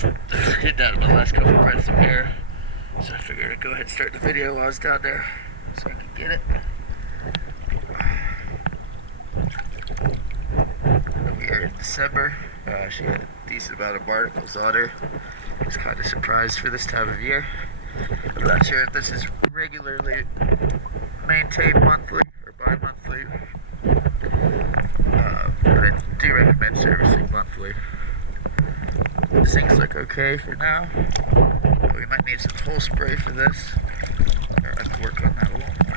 just hit that in the last couple of breaths of air. So I figured I'd go ahead and start the video while I was down there so I could get it. We are in December. She had a decent amount of barnacles on her. I was kind of surprised for this time of year. I'm not sure if this is regularly maintained monthly or bi-monthly, but I do recommend servicing monthly. The sinks look okay for now. We might need some hole spray for this. I can work on that a little more.